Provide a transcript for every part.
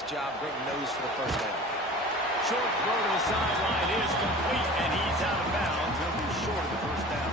Nice job. Great nose for the first down. Short throw to the sideline is complete, and he's out of bounds. He'll be short of the first down.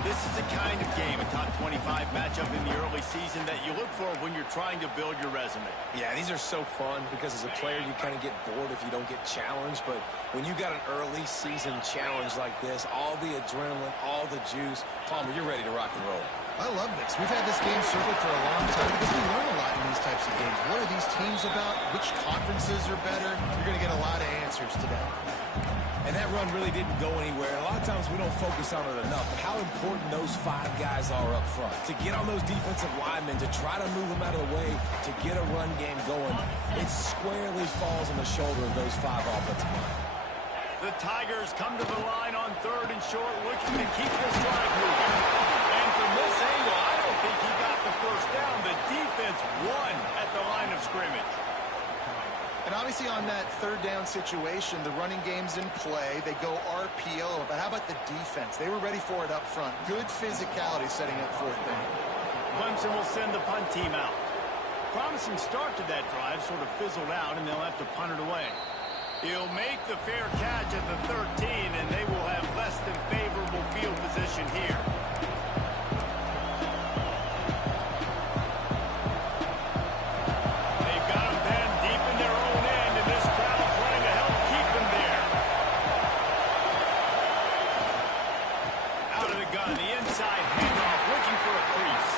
This is the kind of game, a top 25 matchup in the early season, that you look for when you're trying to build your resume. Yeah, these are so fun because as a player, you kind of get bored if you don't get challenged. But when you got an early season challenge like this, all the adrenaline, all the juice, Palmer, you're ready to rock and roll. I love this. We've had this game circled for a long time because we learn a lot in these types of games. What are these teams about? Which conferences are better? You're going to get a lot of answers today. And that run really didn't go anywhere. A lot of times we don't focus on it enough, but how important those 5 guys are up front. To get on those defensive linemen, to try to move them out of the way, to get a run game going, it squarely falls on the shoulder of those 5 offensive linemen. The Tigers come to the line on 3rd and short, looking to keep this drive moving. And from this angle, I don't think he got the first down. The defense won at the line of scrimmage. And obviously on that 3rd down situation, the running game's in play. They go RPO. But how about the defense? They were ready for it up front. Good physicality setting up 4th down. Clemson will send the punt team out. Promising start to that drive, sort of fizzled out, and they'll have to punt it away. He'll make the fair catch at the 13, and they will have less than favorable field position here. They've got him penned deep in their own end, and this crowd trying to help keep them there. Out of the gun, the inside handoff, looking for a crease.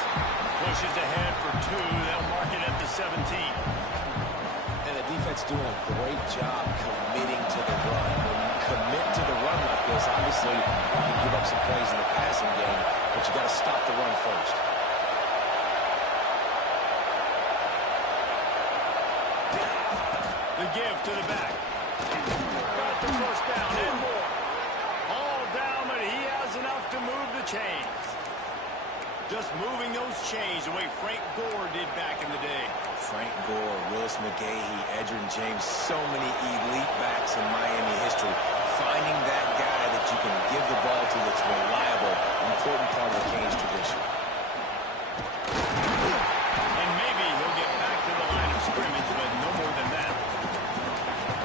Pushes ahead for 2. They'll mark it at the 17. Defense doing a great job committing to the run. When you commit to the run like this, obviously you can give up some plays in the passing game, but you got to stop the run first. The give to the back. Got the first down and more. All down, but he has enough to move the chains. Just moving those chains the way Frank Gore did back in the day. Frank Gore, Willis McGahee, Edgerrin James, so many elite backs in Miami history. Finding that guy that you can give the ball to that's reliable, important part of the Canes tradition. And maybe he'll get back to the line of scrimmage, but no more than that.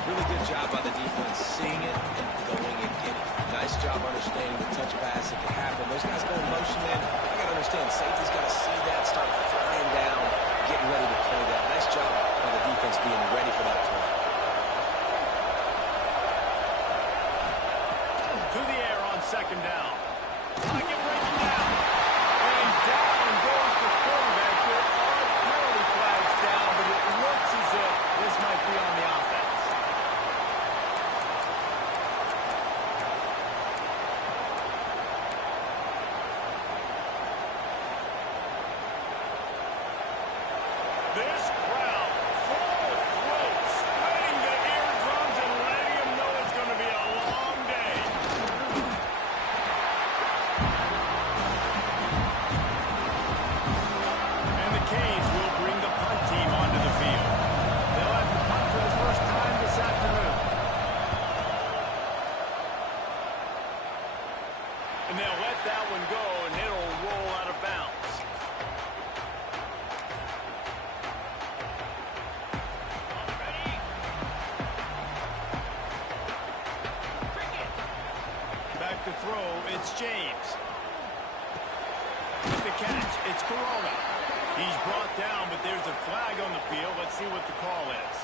Really good job by the defense, seeing it and going and getting it. Nice job understanding the touch pass that can happen. Those guys going motion in. I got to understand, safety's got to see that, start flying down, getting ready to play that. Nice job by the defense being ready for that play. To the air on 2nd down. Pocket breaking down. And down goes the quarterback. There are penalty flags down, but it looks as if this might be on the offense. This crowd full of throats, spreading the eardrums and letting them know it's going to be a long day. And the Canes will bring the punt team onto the field. They'll have to punt for the first time this afternoon. And they'll let that one go, and it'll roll out of bounds. To throw, it's James. With the catch, it's Corona. He's brought down, but there's a flag on the field. Let's see what the call is.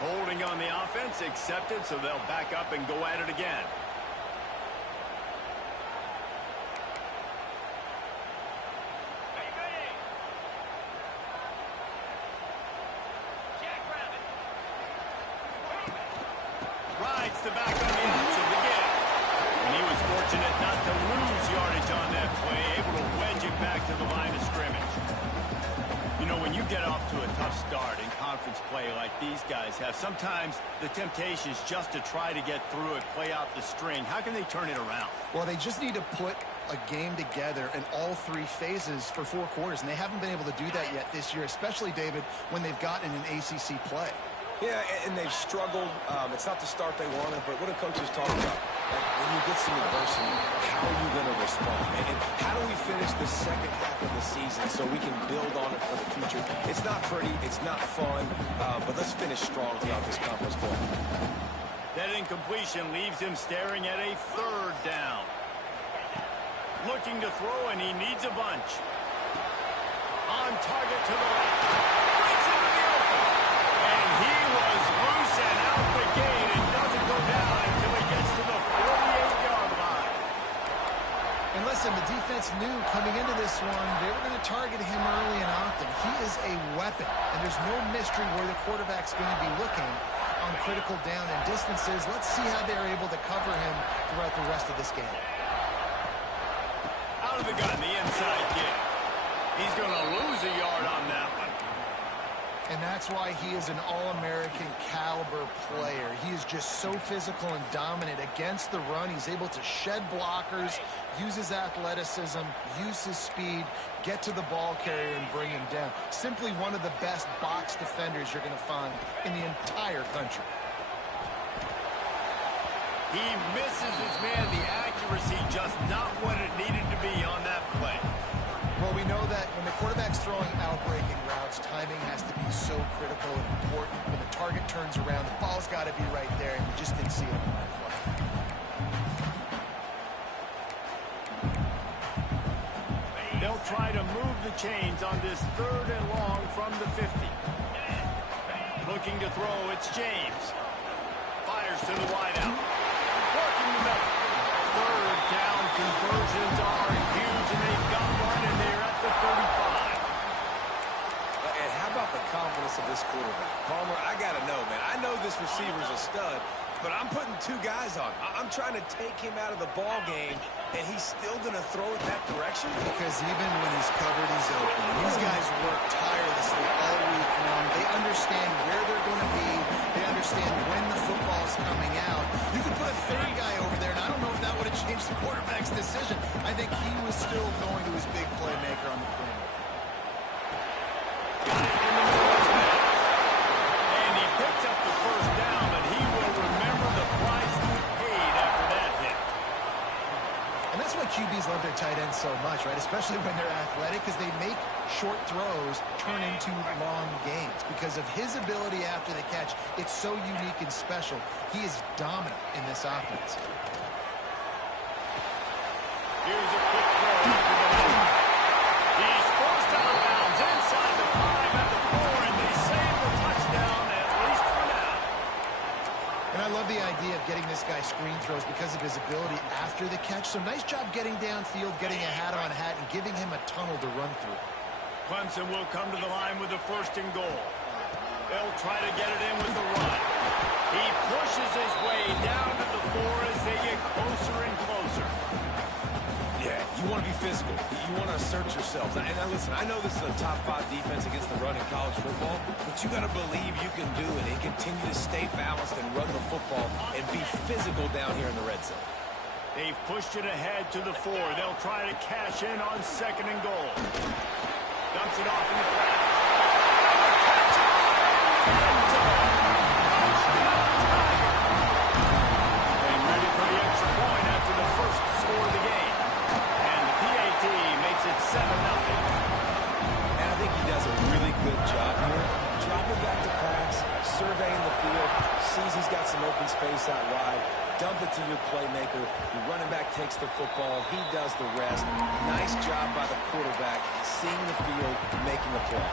Holding on the offense, accepted, so they'll back up and go at it again. Rides the back on the edge of the game. And he was fortunate not to lose yardage on that play, able to wedge it back to the line of scrimmage. You know, when you get off to a tough start in conference play like these guys have, sometimes the temptation is just to try to get through it, play out the string. How can they turn it around? Well, they just need to put a game together in all 3 phases for 4 quarters, and they haven't been able to do that yet this year, especially, David, when they've gotten an ACC play. Yeah, and they've struggled. It's not the start they wanted, but what do coaches talk about? Like, when you get some adversity, how are you going to respond? And how do we finish the second half of the season so we can build on it for the future? It's not pretty, it's not fun, but let's finish strong throughout this conference play. That incompletion leaves him staring at a third down. Looking to throw, and he needs a bunch. On target to the left. Breaks into the open. And he was loose and out the gate and doesn't go down until he gets to the 48-yard line. And listen, the defense knew coming into this one, they were going to target him early and often. He is a weapon, and there's no mystery where the quarterback's going to be looking on critical down and distances. Let's see how they're able to cover him throughout the rest of this game. Out of the gun, the inside kick. He's going to lose a yard on that one. And that's why he is an All-American caliber player. He is just so physical and dominant against the run. He's able to shed blockers, use his athleticism, use his speed, get to the ball carrier and bring him down. Simply one of the best box defenders you're going to find in the entire country. He misses his man. The accuracy just not what it needed to be on that play. Well, we know that when the quarterback's throwing out-breaking routes, timing has to be so critical and important. When the target turns around, the ball's got to be right there, and you just didn't see it on that play. They'll try to move the chains on this third and long from the 50. Looking to throw, it's James. Fires to the wideout. Working the middle. Third down conversions are huge, and they've got one, and they're at the 35. And how about the confidence of this quarterback? Palmer, I got to know, man. I know this receiver's a stud, but I'm putting two guys on. I'm trying to take him out of the ball game, and he's still going to throw it that direction? Because even when he's covered, he's open. These guys work tirelessly all week long. They understand where they're going to be. They understand when the football's coming out. You could put a third guy over there, and I don't know if that would have changed the quarterback's decision. I think he was still going to his big playmaker on the perimeter. Got it in the middle of his pass. And he picks up the first down, but he will remember the price he paid after that hit. And that's why QBs love their tight ends so much, right? Especially when they're athletic, because they make short throws turn into long gains. Because of his ability after the catch, it's so unique and special. He is dominant in this offense. Here's a quick throw after the line. He's forced out of bounds inside the 5 at the 4, and they save the touchdown, at least for now. And I love the idea of getting this guy screen throws because of his ability after the catch. So nice job getting downfield, getting a hat-on-hat, and giving him a tunnel to run through. Clemson will come to the line with a first and goal. They'll try to get it in with the run. He pushes his way down to the 4 as they get closer and closer. Yeah, you want to be physical. You want to assert yourselves. And listen, I know this is a top 5 defense against the run in college football, but you got to believe you can do it and continue to stay balanced and run the football and be physical down here in the red zone. They've pushed it ahead to the 4. They'll try to cash in on second and goal. Dumps it off in the grass. Getting ready for the extra point after the first score of the game. And the PAT makes it 7-0. And I think he does a really good job here. Dropping back to pass, surveying the field, sees he's got some open space out wide, dump it to your playmaker. Your running back takes the football. He does the rest. Nice job by the quarterback, seeing the field, making a play.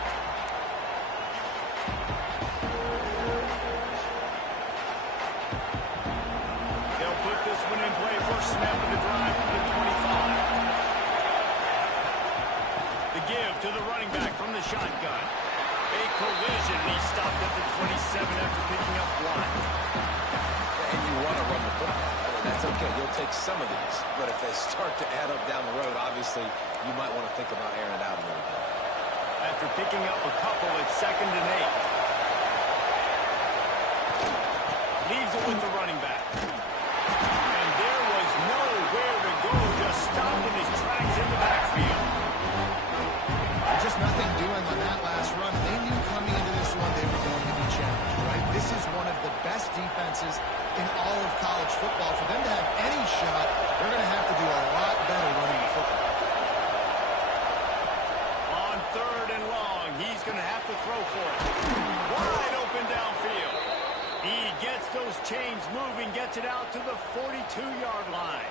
They'll put this one in play. First snap of the drive from the 25. The give to the running back from the shotgun. A collision. He stopped at the 27 after picking up 1. And you want to run the football. That's okay. You'll take some of these. But if they start to add up down the road, obviously, you might want to think about airing it out a little bit. After picking up a couple, it's 2nd and 8. Leaves it with the running back. And there was nowhere to go. Just stopped in his tracks in the backfield. Just nothing doing on that last run. They knew coming into this one they were going to challenge, right? This is one of the best defenses in all of college football. For them to have shot. They're going to have to do a lot better running the football. On 3rd and long, he's going to have to throw for it. Wide open downfield. He gets those chains moving, gets it out to the 42-yard line.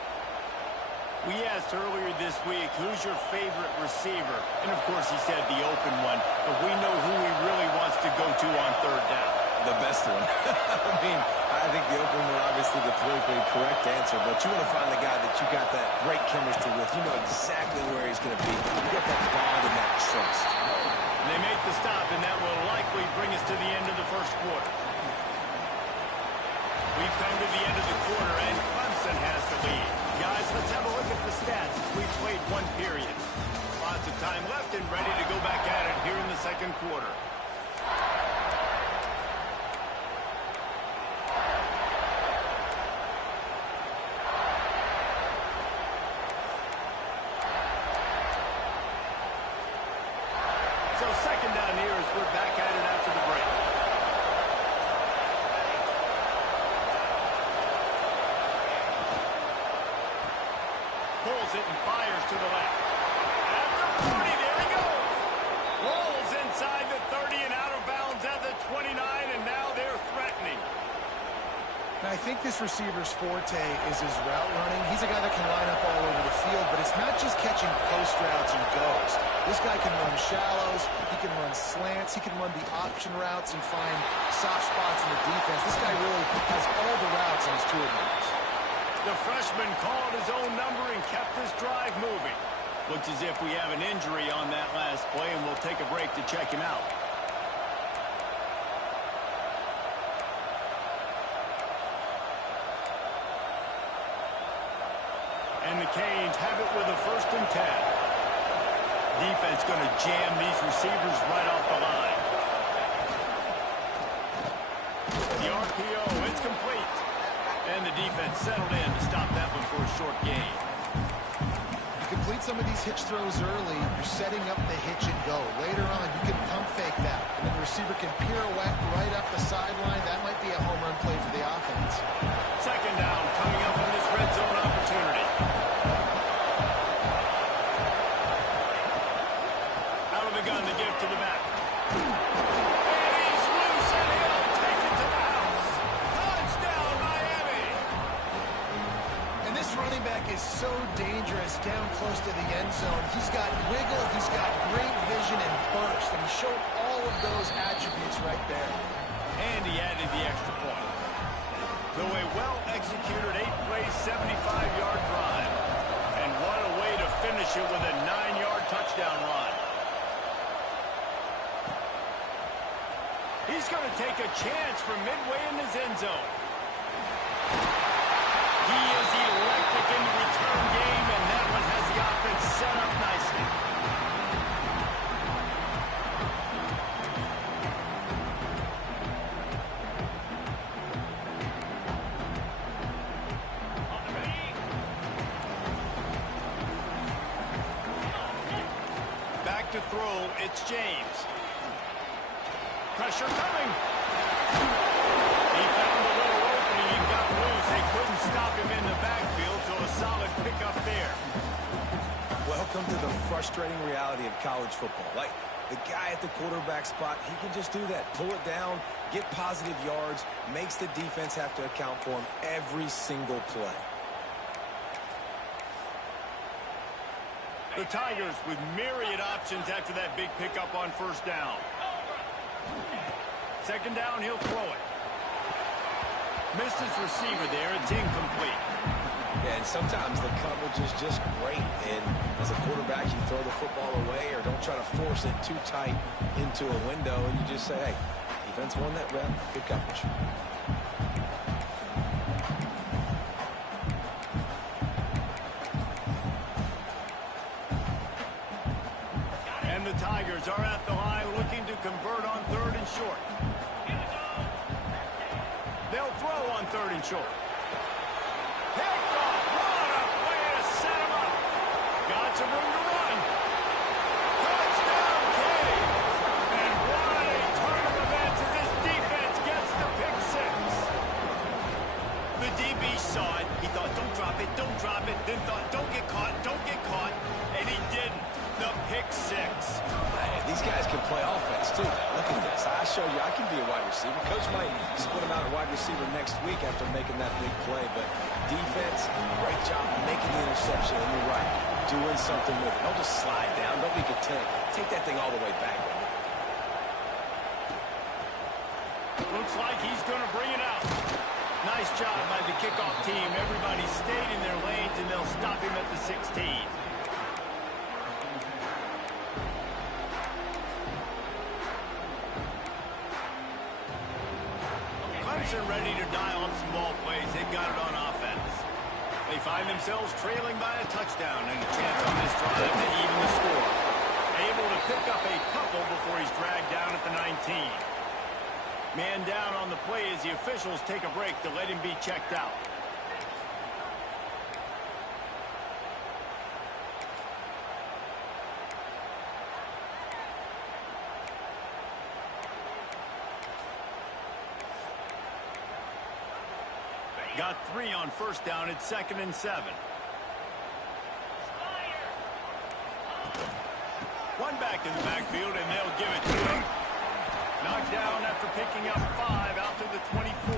We asked earlier this week, who's your favorite receiver? And, of course, he said the open one. But we know who he really wants to go to on 3rd down. The best one. I mean, I think the open one, obviously the politically correct answer, but you want to find the guy that you got that great chemistry with. You know exactly where he's going to be. You got that bond and that trust. And they make the stop, and that will likely bring us to the end of the first quarter. We've come to the end of the quarter, and Clemson has the lead. Guys, let's have a look at the stats. We've played 1 period. Lots of time left and ready to go back at it here in the second quarter. So second down here as we're back at it after the break. Pulls it and fires to the left. At the 40, there he goes. Rolls inside the 30 and out of bounds at the 29, and now they're threatening. Now, I think this receiver's forte is his route running. He's a guy that can line up all over the field, but it's not just catching post routes and goes. This guy can run shallows, he can run slants, he can run the option routes and find soft spots in the defense. This guy really has all the routes in his toolbox. The freshman called his own number and kept this drive moving. Looks as if we have an injury on that last play, and we'll take a break to check him out. And the Canes have it with a 1st and 10. Defense going to jam these receivers right off the line. The RPO, it's complete. And the defense settled in to stop that one for a short gain. You complete some of these hitch throws early, you're setting up the hitch and go. Later on, you can pump fake that. And then the receiver can pirouette right up the sideline. That might be a home run play for the offense. Second down coming up on this red zone opportunity. Out of the gun to give to the back. And he's loose and he'll take it to the house. Touchdown, Miami. And this running back is so dangerous down close to the end zone. He's got wiggle, he's got great vision and burst, and he showed all of those attributes right there. And he added the extra point. So a well-executed 8-play, 75-yard drive. And what a way to finish it with a 9-yard touchdown run. He's going to take a chance from midway in his end zone. He is electric in the return game, and that one has the offense set up nicely. Back to throw, it's James. Pressure coming. He found a little opening and got loose. They couldn't stop him in the backfield, so a solid pickup there. Welcome to the frustrating reality of college football. Like, the guy at the quarterback spot, he can just do that. Pull it down, get positive yards, makes the defense have to account for him every single play. The Tigers with myriad options after that big pickup on 1st down. Second down, he'll throw it. Missed his receiver there. It's incomplete. Yeah, and sometimes the coverage is just great. And as a quarterback, you throw the football away or don't try to force it too tight into a window, and you just say, hey, defense won that rep. Good coverage. And the Tigers are at the line looking to convert on 3rd and short. They'll throw on 3rd and short. Picked off. What a way to set him up. Got some room to run. Touchdown, Canes. And what a turn of events as this defense gets the pick 6. The DB saw it. He thought, don't drop it, don't guys can play offense, too. Look at this. I showed you I can be a wide receiver. Coach might split him out at wide receiver next week after making that big play. But defense, great job making the interception. And you're right, doing something with it. Don't just slide down. Don't be content. Take that thing all the way back. Looks like he's going to bring it out. Nice job by the kickoff team. Everybody stayed in their lanes, and they'll stop him at the 16. Clemson ready to dial up some ball plays. They've got it on offense. They find themselves trailing by a touchdown and a chance on this drive to even the score. Able to pick up a couple before he's dragged down at the 19. Man down on the play as the officials take a break to let him be checked out. Got 3 on first down at 2nd and 7. One back in the backfield, and they'll give it to him. Knocked down after picking up 5 out to the 24.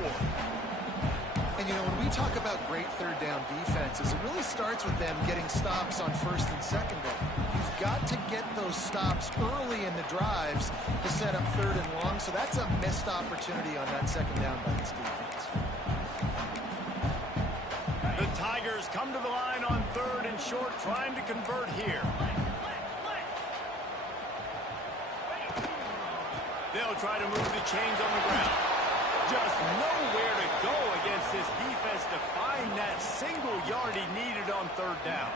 And, you know, when we talk about great third down defenses, it really starts with them getting stops on first and second down. You've got to get those stops early in the drives to set up third and long, so that's a missed opportunity on that second down by this defense. The Tigers come to the line on 3rd and short, trying to convert here. They'll try to move the chains on the ground. Just nowhere to go against this defense to find that single yard he needed on 3rd down.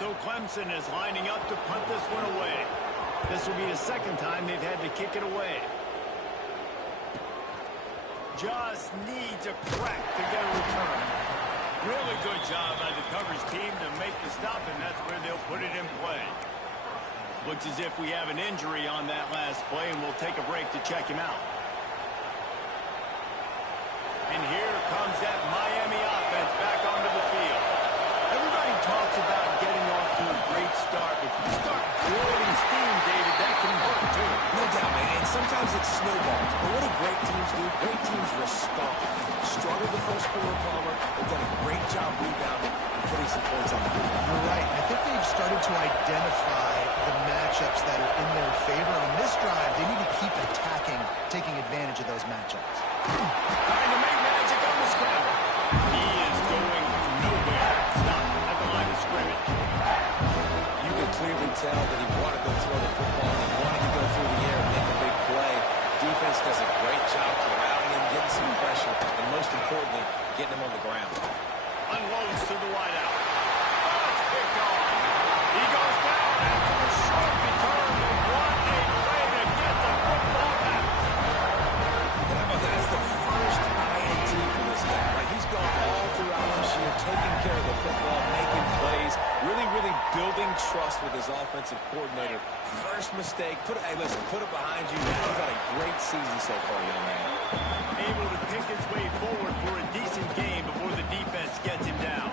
So Clemson is lining up to punt this one away. This will be the 2nd time they've had to kick it away. Just needs a crack to get a return. Really good job by the coverage team to make the stop, and that's where they'll put it in play. Looks as if we have an injury on that last play, and we'll take a break to check him out. And here comes that Miami offense back onto the field. Everybody talks about getting off to a great start, but if you start building steam, David, that can work too. No doubt, man. And sometimes it snowballs. But what do great teams do? Great teams respond. Struggled the first quarter, Palmer. They've done a great job rebounding and putting some points on the board. You're right. I think they've started to identify the matchups that are in their favor. On this drive, they need to keep attacking, taking advantage of those matchups. Trying to make magic on the scramble. He is going nowhere. Stop at the line of scrimmage. You can clearly tell that he wanted to throw the football. He wanted to go through the air and make a big play. Defense does a great job corralling him, getting some pressure, and most importantly, getting him on the ground. Unloads to the wideout. Oh, it's picked off. He goes down after the short return. And what a way to get the football back. And how about that? That's the first INT for this guy. Right? He's gone all throughout this year, taking care of the football, making plays, really building trust with his offensive coordinator. First mistake, hey, listen, put it behind you. He's had a great season so far, young man. Able to pick his way forward for a decent game before the defense gets him down.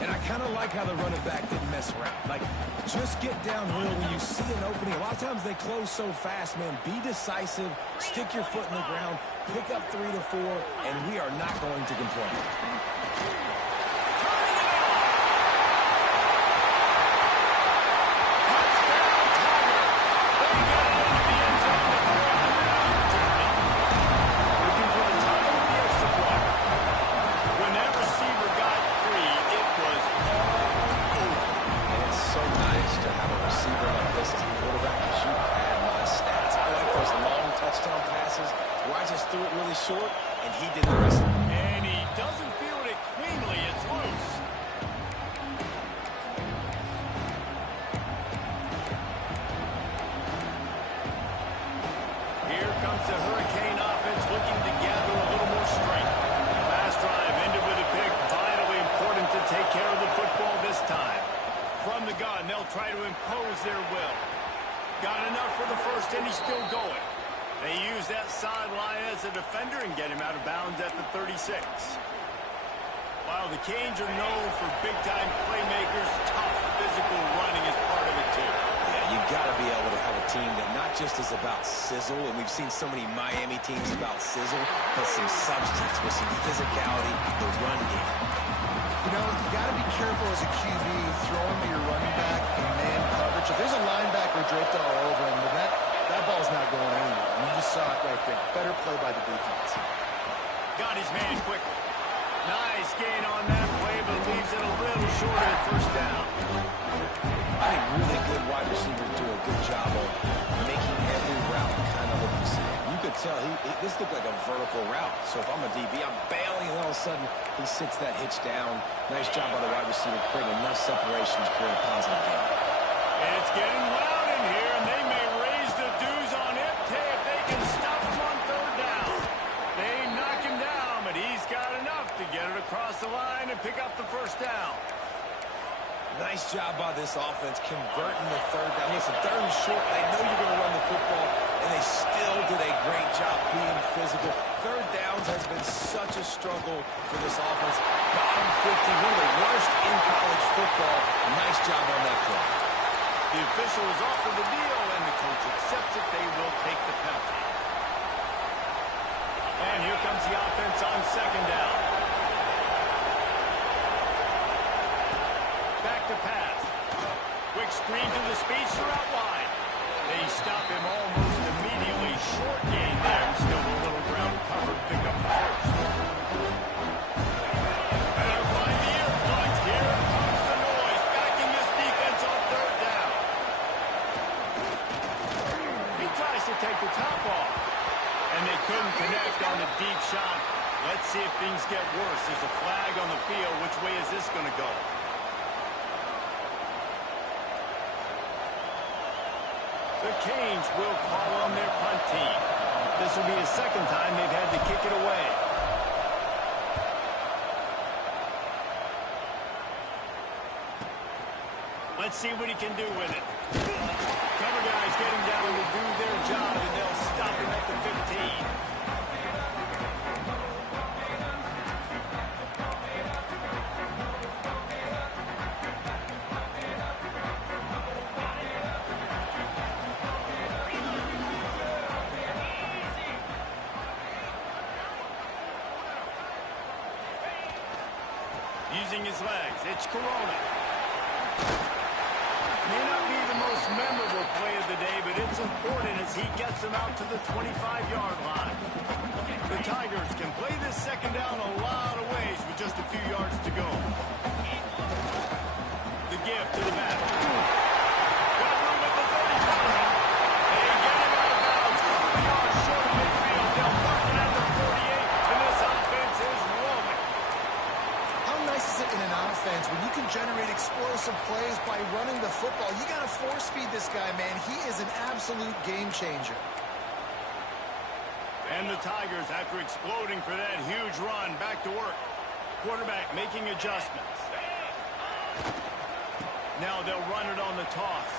And I kind of like how the running back didn't mess around. Like, just get downhill when you see an opening. A lot of times they close so fast, man. Be decisive, stick your foot in the ground, pick up 3 to 4, and we are not going to complain. Short, and he did the rest. And he doesn't field it cleanly. It's loose. Here comes the Hurricane offense looking to gather a little more strength. Last drive ended with a pick. Vitally important to take care of the football this time. From the gun, they'll try to impose their will. Got enough for the first, and he's still going. They use that sideline as a defender and get him out of bounds at the 36. While the Canes are known for big-time playmakers, tough physical running is part of it, too. Yeah, You got to be able to have a team that not just is about sizzle, and we've seen so many Miami teams about sizzle, but some substance with some physicality, the run game. You know, you got to be careful as a QB throwing to your running back in man coverage. If there's a linebacker draped all over him, then that ball's not going anywhere. And you just saw it right there. Better play by the defense. Got his man quickly. Nice gain on that play, but leaves it a little short of the first down. I think really good wide receivers do a good job of making every route kind of look the same. You could tell this looked like a vertical route. So if I'm a DB, I'm bailing, and all of a sudden he sits that hitch down. Nice job by the wide receiver, creating enough separation to create a positive gain. It's getting loud in here, and they may raise the dues on Ipte if they can stop him on third down. They knock him down, but he's got enough to get it across the line and pick up the first down. Nice job by this offense converting the third down. Listen, third and short, they know you're going to run the football, and they still did a great job being physical. Third downs has been such a struggle for this offense. Bottom 50, one of the worst in college football. Nice job on that play. The official is offered the deal, and the coach accepts it. They will take the penalty. And here comes the offense on second down. Back to pass. Quick screen to the speedster out wide. They stop him almost immediately. Short gain there. Still a little ground covered. Pick up the first. Better find the earplugs. Here comes the noise. Backing this defense on third down. He tries to take the top off. And they couldn't connect on the deep shot. Let's see if things get worse. There's a flag on the field. Which way is this going to go? The Canes will call on their punt team. This will be the second time they've had to kick it away. Let's see what he can do with it. Cover guys getting down to do their job, and they'll stop him at the 15. Using his legs, it's Corona. May not be the most memorable play of the day, but it's important as he gets him out to the 25-yard line. The Tigers can play this second down a lot of ways with just a few yards to go. The give to the back. Got room at the 35. They get him out of bounds. 4 yards short of midfield. They'll mark it at the 48, and this offense is rolling. How nice is it in an offense when you can generate explosive plays by running the football? You got to force feed this guy, man. He is an absolute game changer. And the Tigers, after exploding for that huge run, back to work. Quarterback making adjustments. Now they'll run it on the toss.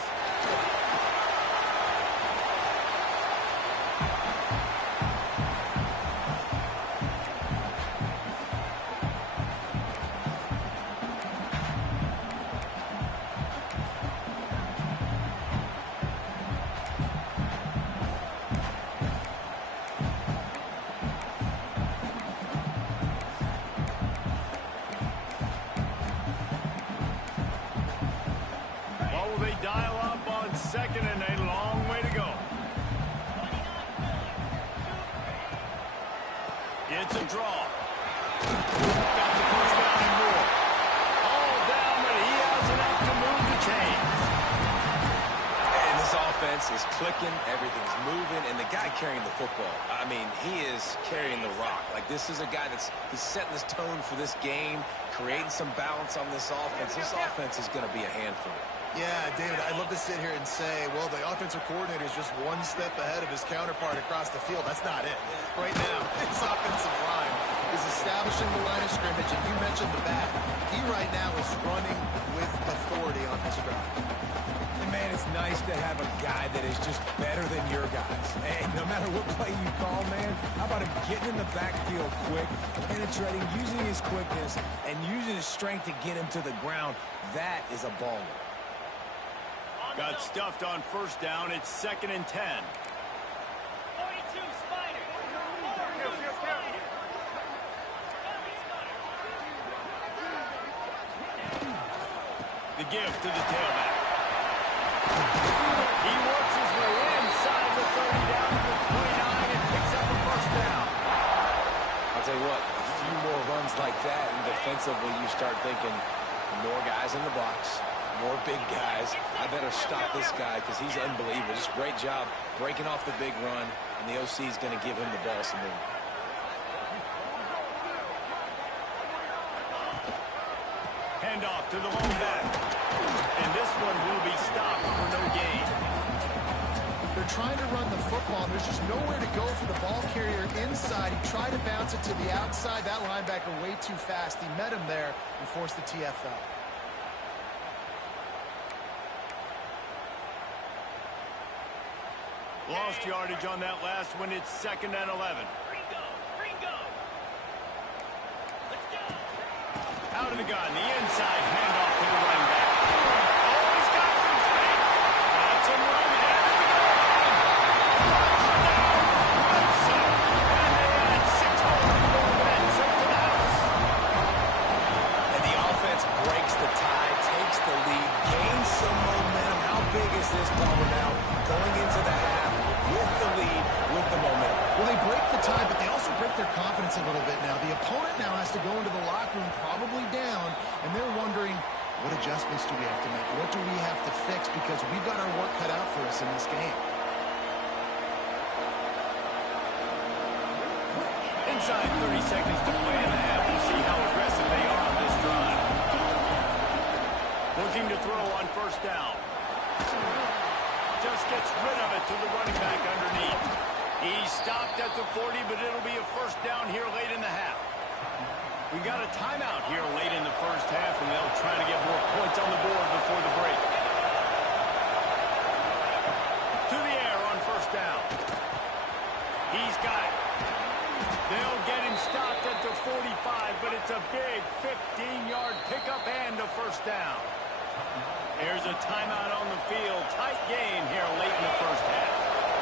Dial up on second and a long way to go. It's a draw. Got the first down and more. All down, but he has enough to move the chains. And this offense is clicking, everything's moving, and the guy carrying the football, I mean, he is carrying the rock. Like, this is a guy he's setting this tone for this game, creating some balance on this offense. This offense is going to be a handful. Yeah, David, I'd love to sit here and say, well, the offensive coordinator is just one step ahead of his counterpart across the field. That's not it. Right now, his offensive line is establishing the line of scrimmage, and you mentioned the back. He right now is running with authority on this drive. And man, it's nice to have a guy that is just better than your guys. Hey, no matter what play you call, man, how about him getting in the backfield quick, penetrating, using his quickness, and using his strength to get him to the ground? That is a baller. Got stuffed on first down. It's 2nd and 10. 42 Spider. The give to the tailback. He works his way inside the 30 down to the 29 and picks up a first down. I'll tell you what, a few more runs like that, and defensively you start thinking more guys in the box, more big guys. I better stop this guy because he's unbelievable. Just great job breaking off the big run, and the OC is going to give him the ball some more. Handoff to the lone back. And this one will be stopped for no gain. They're trying to run the football, and there's just nowhere to go for the ball carrier inside. He tried to bounce it to the outside. That linebacker way too fast. He met him there and forced the TFL. Lost yardage on that last one. It's 2nd and 11. Ringo. Let's go. Out of the gun, the inside handoff to the running back. Oh, he's got some space. That's him running out of the gun. Touchdown, Clemson. And they add 6 more men to the house. And the offense breaks the tie, takes the lead, gains some momentum. How big is this, Palmer, now? Going into the half with the lead, with the momentum. Well, they break the tie, but they also break their confidence a little bit now. The opponent now has to go into the locker room probably down, and they're wondering, what adjustments do we have to make? What do we have to fix? Because we've got our work cut out for us in this game. Inside 30 seconds to play in the half. We'll see how aggressive they are on this drive. Looking to throw on first down. Just gets rid of it to the running back underneath. He stopped at the 40, but it'll be a first down here late in the half. We got a timeout here late in the first half, and they'll try to get more points on the board before the break. To the air on first down. He's got it. They'll get him stopped at the 45, but it's a big 15-yard pickup and a first down. There's a timeout on the field. Tight game here late in the first half.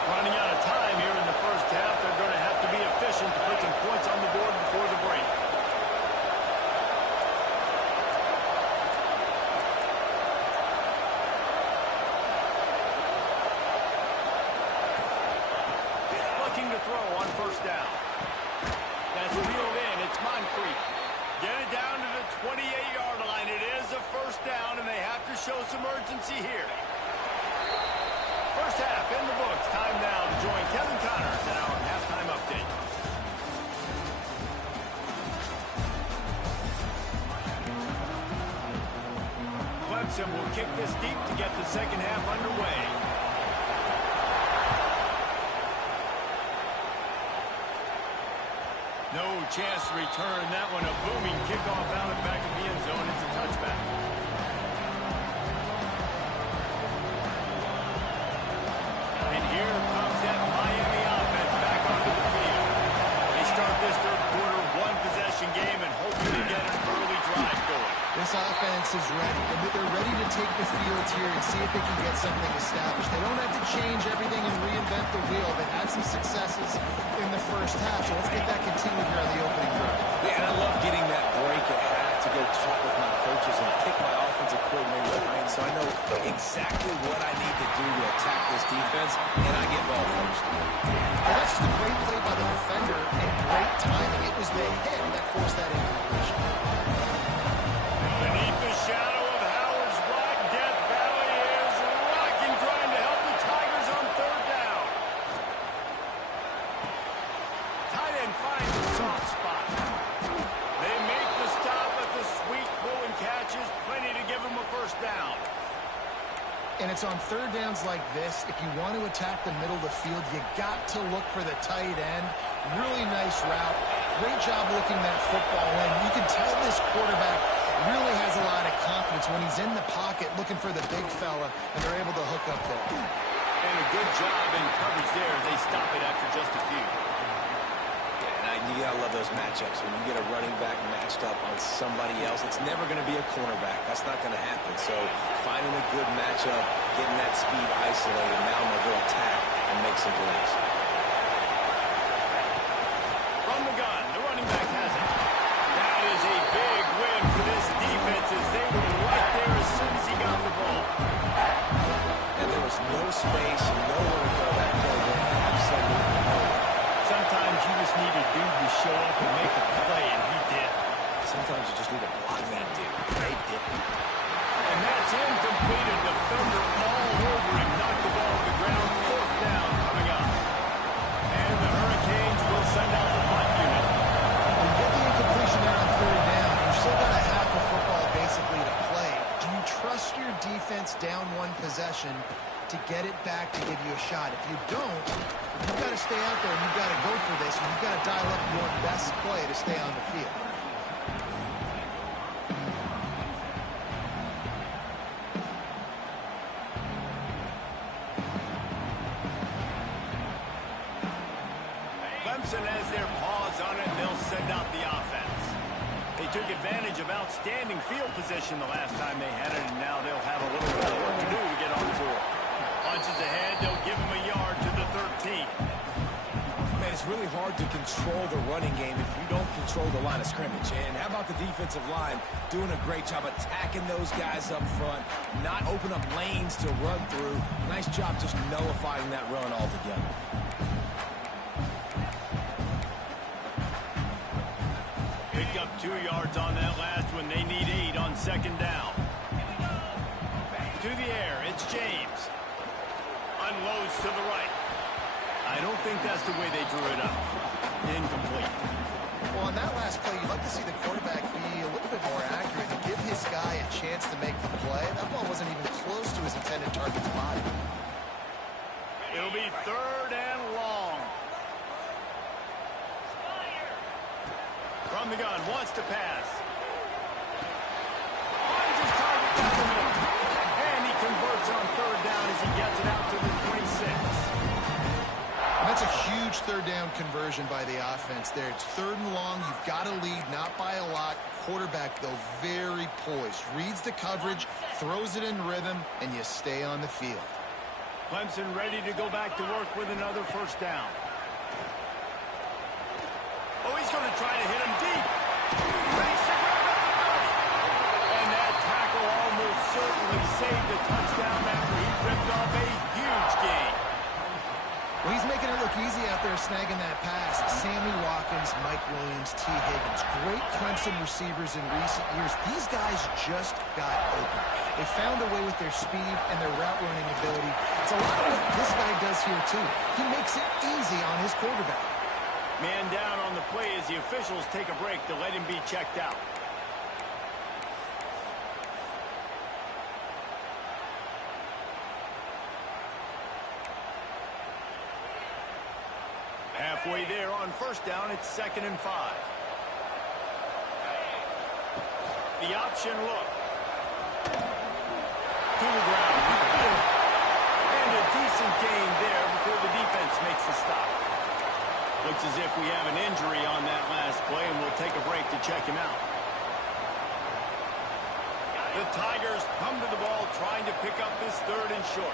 Running out of time here in the first half. They're going to have to be efficient to put some points on the board before the break. Looking to throw on first down. That's reeled in. It's Moncrief. Get it down to the 28-yard line. It is a first down, and they have to show some urgency here. First half in the books. Time now to join Kevin Connors in our halftime update. Clemson will kick this deep to get the second half underway. No chance to return that one. A booming kickoff out of the back of the end zone. It's a touchback. And here comes that Miami offense back onto the field. They start this third quarter one-possession game and hoping to get an early drive going. This offense is ready. They're ready to take the field here and see if they can get something established. They don't have to change everything and reinvent the wheel. They had some successes in the first half, so let's get that continued here on the opening drive. Yeah, and I love getting that break at half to go talk with my coaches and pick my offensive coordinator's brain so I know exactly what I need to do to attack this defense, and I get ball first. Well, that's just a great play by the defender and great timing. It was the hit that forced that incompletion. Beneath the shadow of Howard's Rock, Death Valley is rocking, trying to help the Tigers on third down. Tight end finds a soft spot. They make the stop at the sweet pull and catches, plenty to give them a first down. And it's on third downs like this. If you want to attack the middle of the field, you got to look for the tight end. Really nice route. Great job looking that football in. You can tell this quarterback really has a lot of confidence when he's in the pocket looking for the big fella, and they're able to hook up there. And a good job in coverage there as they stop it after just a few. Yeah, and I right, and you gotta love those matchups. When you get a running back matched up on somebody else, it's never gonna be a cornerback. That's not gonna happen. So finding a good matchup, getting that speed isolated, now I'm gonna go attack and make some plays. From the gun, the running back has it. That is a big win for this defense as they were right there as soon as he got the ball. And there was no space, nowhere to go. That play went absolutely nowhere. Sometimes you just need a dude to show up and make a play, and he did. Sometimes you just need to block that dude. They didn't. And that's incomplete. A defender all over him. Knocked the ball to the ground. 4th down coming up. And the Hurricanes will send out the punt unit. You get the incompletion there on 3rd down. You've still got a half of football basically to play. Do you trust your defense down 1 possession to get it back to give you a shot? If you don't, you've got to stay out there and you've got to go for this, and you've got to dial up your best play to stay on the field. Clemson has their paws on it, and they'll send out the offense. They took advantage of outstanding field position the last time they had it, and now they'll have a little bit of work to do to get on the board. Punches ahead, they'll give him a yard to the 13. Man, it's really hard to control the running game if you don't control the line of scrimmage. And how about the defensive line doing a great job attacking those guys up front, not open up lanes to run through. Nice job just nullifying that run altogether. Pick up 2 yards on that last one. They need 8 on 2nd down. To the air, it's James. Unloads to the right. I don't think that's the way they drew it up. Incomplete. Well, on that last play, you'd like to see the quarterback be a little bit more accurate and give his guy a chance to make the play. That ball wasn't even close to his intended target's body. It'll be 3rd and long. From the gun, wants to pass. Finds his target down the middle. And he converts on 3rd down as he gets it out to the 26. And that's a huge 3rd down conversion by the offense there. It's 3rd and long. You've got to lead, not by a lot. Quarterback, though, very poised. Reads the coverage, throws it in rhythm, and you stay on the field. Clemson ready to go back to work with another 1st down. Oh, he's going to try to hit him deep. Makes the grab at the 30. And that tackle almost certainly saved a touchdown after he ripped off a huge gain. Well, he's making it look easy out there snagging that pass. Sammy Watkins, Mike Williams, T. Higgins. Great Clemson receivers in recent years. These guys just got open. They found a way with their speed and their route running ability. It's a lot of what this guy does here, too. He makes it easy on his quarterback. Man down on the play as the officials take a break to let him be checked out. Halfway there on 1st down, it's 2nd and 5. The option look. To the ground. And a decent gain there before the defense makes the stop. Looks as if we have an injury on that last play, and we'll take a break to check him out. The Tigers come to the ball trying to pick up this 3rd and short.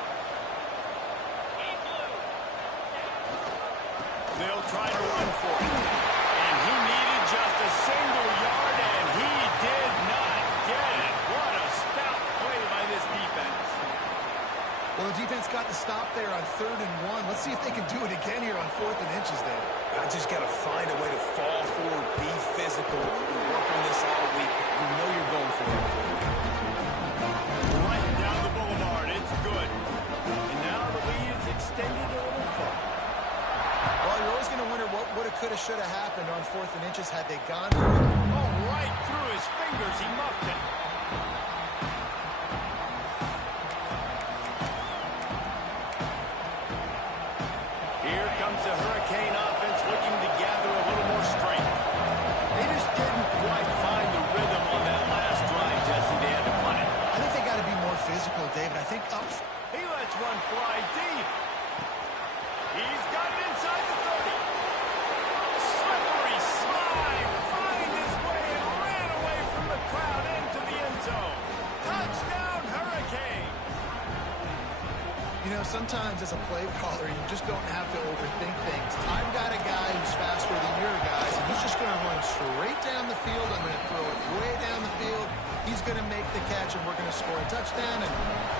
They'll try to run for it. And he needed just a single yard, and he did not get it. What a stout play by this defense. Well, the defense got the stop there on 3rd and 1. Let's see if they can do it again here on 4th and inches there. I just got to find a way to fall forward, be physical. We work on this all week. You know you're going for it. Right down the boulevard. It's good. And now the lead is extended a little further. Well, you're always going to wonder what would have, could have, should have happened on 4th and inches had they gone for it. Oh, right through his fingers. He muffed it. Here comes the Hurricane offense looking to gather a little more strength. They just didn't quite find the rhythm on that last drive, Jesse. They had to punt it. I think they got to be more physical, David. I think up. He lets one fly deep. He's got it inside the 30. Slippery sometimes as a play caller, you just don't have to overthink things. I've got a guy who's faster than your guys, and he's just going to run straight down the field. I'm going to throw it way down the field. He's going to make the catch, and we're going to score a touchdown, and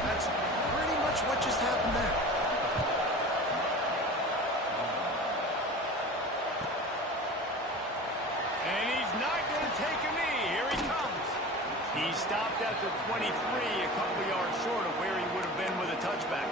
that's pretty much what just happened there. And he's not going to take a knee. Here he comes. He stopped at the 23, a couple yards short of where he would have been with a touchback.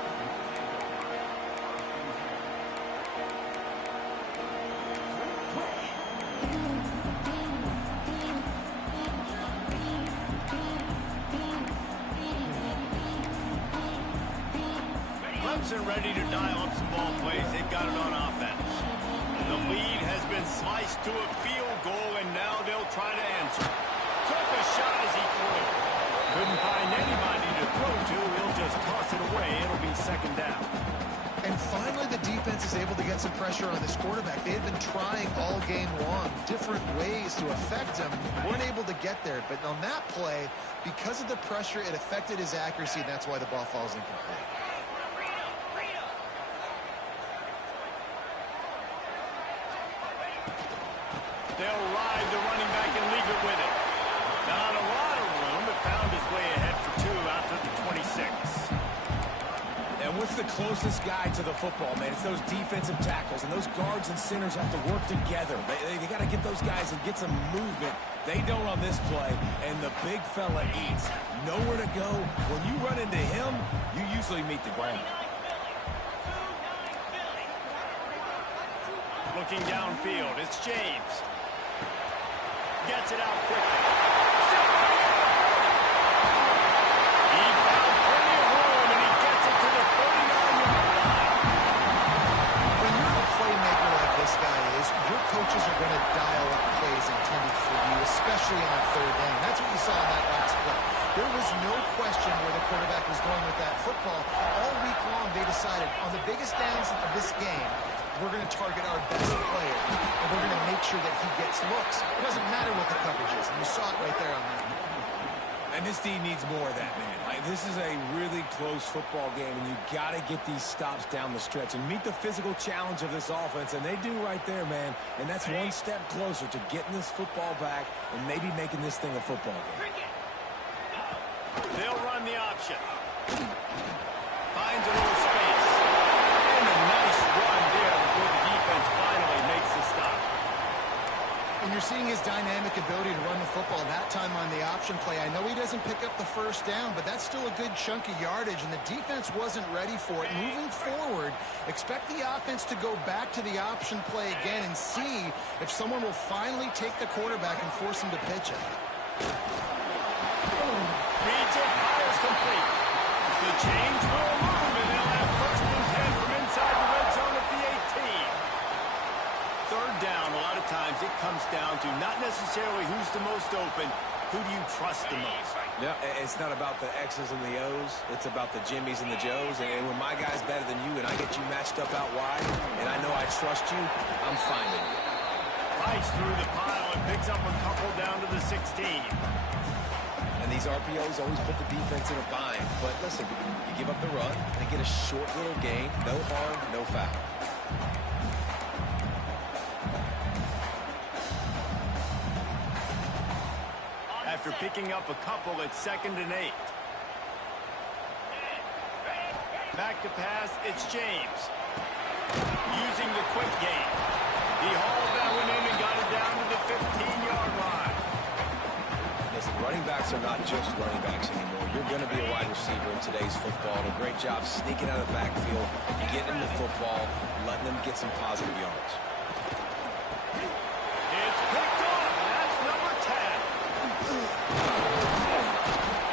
Clemson ready to dial up some ball plays. They've got it on offense. The lead has been sliced to a field goal, and now they'll try to answer. Took a shot as he threw. Couldn't find anybody to throw to. He'll just toss it away. It'll be second down. And finally, the defense is able to get some pressure on this quarterback. They had been trying all game long, different ways to affect him. Weren't able to get there. But on that play, because of the pressure, it affected his accuracy, and that's why the ball falls incomplete. They'll ride the running back and leave it with it. Not a lot of room, but found his way ahead for two out to the 26. And what's the closest guy to the football, man? It's those defensive tackles, and those guards and centers have to work together. They got to get those guys and get some movement. They don't on this play, and the big fella eats. Nowhere to go. When you run into him, you usually meet the ground. Looking downfield, it's James. Gets it out quickly. He found plenty of room, and he gets it to the 39-yard line. When you're a playmaker like this guy is, your coaches are going to dial up plays intended for you, especially on third down. That's what you saw in that last play. There was no question where the quarterback was going with that football. All week long, they decided on the biggest downs of this game, we're going to target our best player, and we're going to make sure that he gets looks. It doesn't matter what the coverage is, and you saw it right there on that. And this team needs more of that, man. Like, this is a really close football game, and you got to get these stops down the stretch and meet the physical challenge of this offense, and they do right there, man. And that's one step closer to getting this football back and maybe making this thing a football game. They'll run the option. Finds a little space. And a nice run there before the defense finally makes the stop. And you're seeing his dynamic ability to run the football that time on the option play. I know he doesn't pick up the first down, but that's still a good chunk of yardage, and the defense wasn't ready for it. Moving forward, expect the offense to go back to the option play again and see if someone will finally take the quarterback and force him to pitch it. Reads it, fires complete. The change will move, and they'll have first and 10 from inside the red zone at the 18. Third down, a lot of times it comes down to not necessarily who's the most open, who do you trust the most? Yeah, it's not about the X's and the O's. It's about the Jimmies and the Joes. And when my guy's better than you and I get you matched up out wide, and I know I trust you, I'm finding you. Fights through the pile and picks up a couple down to the 16. And these RPOs always put the defense in a bind. But listen, you give up the run, they get a short little gain, no harm, no foul. After picking up a couple, it's 2nd and 8. Back to pass, it's James. Using the quick game. He hauled that one in and got it down to the 15-yard line. Listen, running backs are not just running backs anymore. You're going to be a wide receiver in today's football. A great job sneaking out of the backfield, getting them the football, letting them get some positive yards. It's picked off. That's number 10.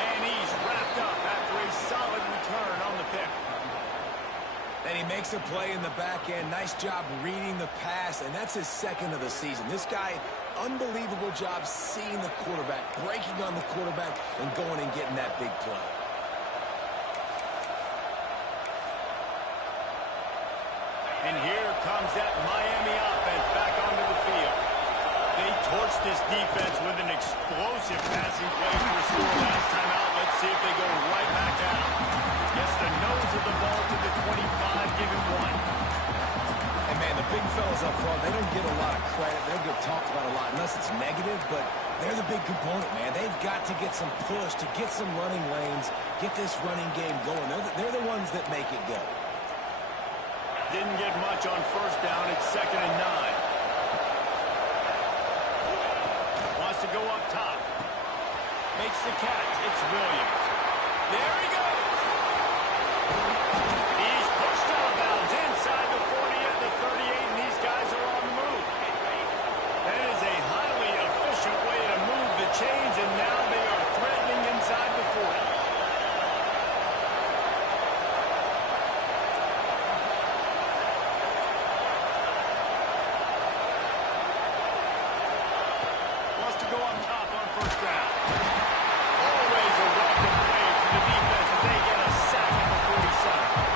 And he's wrapped up after a solid return on the pick. And he makes a play in the back end. Nice job reading the pass, and that's his second of the season. This guy, unbelievable job seeing the quarterback, breaking on the quarterback, and going and getting that big play. And here comes that Miami offense back onto the field. They torched this defense with an explosive passing play for score last time out. Let's see if they go right back at him. Gets the nose of the ball to the 25, give him one. And, man, the big fellas up front, they don't get a lot of credit. They don't get talked about a lot unless it's negative, but they're the big component, man. They've got to get some push, to get some running lanes, get this running game going. They're the ones that make it go. Didn't get much on first down. It's 2nd and 9. Wants to go up top. Makes the catch. It's Williams. There he goes. He's pushed out of bounds inside the 40 at the 38, and these guys are on the move. That is a highly efficient way to move the chains, and now they are threatening inside the 40. Wants to go up top on first down. Always a welcome play for the defense as they get a sack at the 47.